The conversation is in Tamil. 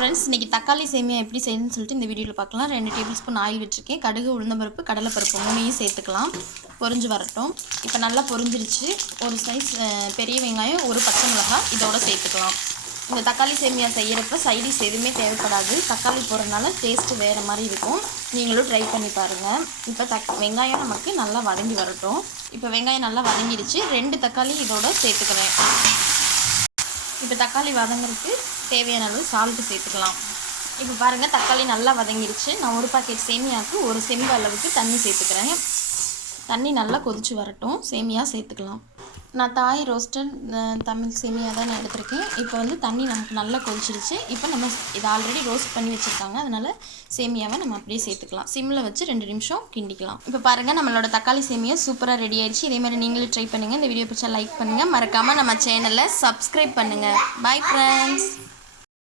ஃப்ரெண்ட்ஸ் இன்றைக்கி தக்காளி சேமியா எப்படி செய்யணும்னு சொல்லிட்டு இந்த வீடியோவில் பார்க்கலாம். 2 டேபிள் ஸ்பூன் ஆயில் விட்டுருக்கேன். கடுகு, உளுந்தம்பருப்பு, கடலைப்பருப்பு 3 சேர்த்துக்கலாம். பொரிஞ்சு வரட்டும். இப்போ நல்லா பொரிஞ்சிருச்சு. ஒரு சைஸ் பெரிய வெங்காயம், ஒரு பச்சை மிளகாய் இதோட சேர்த்துக்கலாம். இந்த தக்காளி சேமியா செய்கிறப்ப சைடிஷ் எதுவுமே தேவைப்படாது. தக்காளி போடுறதுனால டேஸ்ட்டு வேறு மாதிரி இருக்கும். நீங்களும் ட்ரை பண்ணி பாருங்கள். இப்போ வெங்காயம் நமக்கு நல்லா வதங்கி வரட்டும். இப்போ வெங்காயம் நல்லா வதங்கிடுச்சு. 2 தக்காளி இதோட சேர்த்துக்கிறேன். இப்போ தக்காளி வதங்கிறதுக்கு தேவையான அளவு சால்ட்டு சேர்த்துக்கலாம். இப்போ பாருங்கள் தக்காளி நல்லா வதங்கிடுச்சு. நான் ஒரு பாக்கெட் சேமியாவுக்கு ஒரு செம்பு அளவுக்கு தண்ணி சேர்த்துக்கிறேன். தண்ணி நல்லா கொதித்து வரட்டும். சேமியா சேர்த்துக்கலாம். நான் தாய் ரோஸ்டட் தமிழ் சேமியா தான் நான் எடுத்திருக்கேன். இப்போ தண்ணி நமக்கு நல்லா கொதிச்சிருச்சு. இப்போ நம்ம இதை ஆல்ரெடி ரோஸ்ட் பண்ணி வச்சுருக்காங்க. அதனால் சேமியாவை நம்ம அப்படியே சேர்த்துக்கலாம். சிம்மில் வச்சு 2 நிமிஷம் கிண்டிக்கலாம். இப்போ பாருங்கள் நம்மளோட தக்காளி சேமியா சூப்பராக ரெடி ஆயிடுச்சு. இதேமாதிரி நீங்களும் ட்ரை பண்ணுங்கள். இந்த வீடியோ பிடிச்சா லைக் பண்ணுங்கள். மறக்காமல் நம்ம சேனலை சப்ஸ்கிரைப் பண்ணுங்கள். Bye friends.